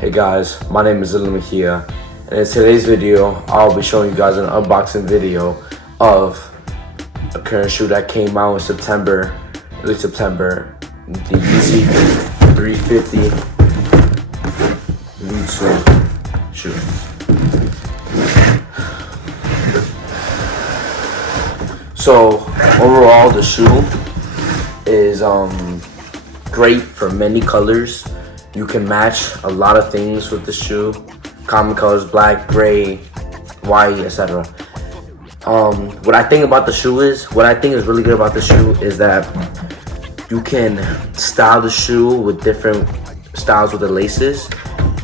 Hey guys, my name is Dylan Mejia, and in today's video, I'll be showing you guys an unboxing video of a current shoe that came out in September, early September, the Yeezy 350 V2 shoe. So overall, the shoe is great for many colors. You can match a lot of things with the shoe. Common colors, black, gray, white, etc. What I think is really good about the shoe is that you can style the shoe with different styles with the laces.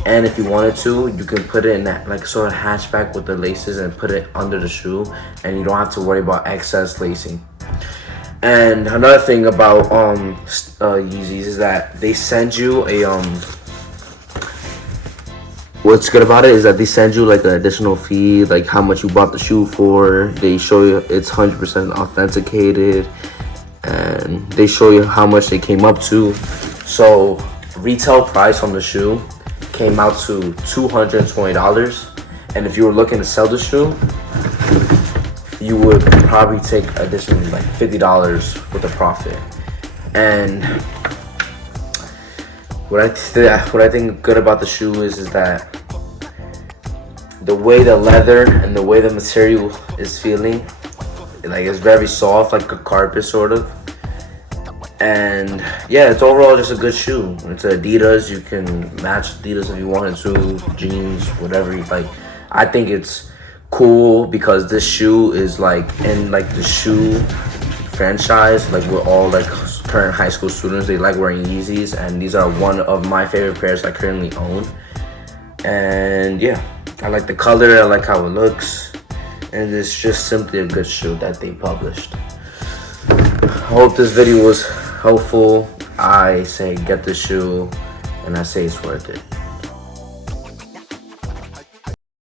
And if you wanted to, you can put it in that like sort of hatchback with the laces and put it under the shoe, and you don't have to worry about excess lacing. And another thing about Yeezys is that they send you a what's good about it is that they send you like an additional fee, like how much you bought the shoe for. They show you it's 100% authenticated, and they show you how much they came up to. So retail price on the shoe came out to $220, and if you were looking to sell the shoe, you would probably take additionally like $50 with a profit. And what I think good about the shoe is that the way the leather and the way the material is feeling, like it's very soft, like a carpet sort of. And yeah, it's overall just a good shoe. It's Adidas. You can match Adidas if you wanted to, jeans, whatever you like. I think it's cool because this shoe is like in like the shoe franchise, like we're all like current high school students, they like wearing Yeezys, and these are one of my favorite pairs I currently own. And yeah, I like the color, I like how it looks, and it's just simply a good shoe that they published. I hope this video was helpful. I say get the shoe, and I say it's worth it.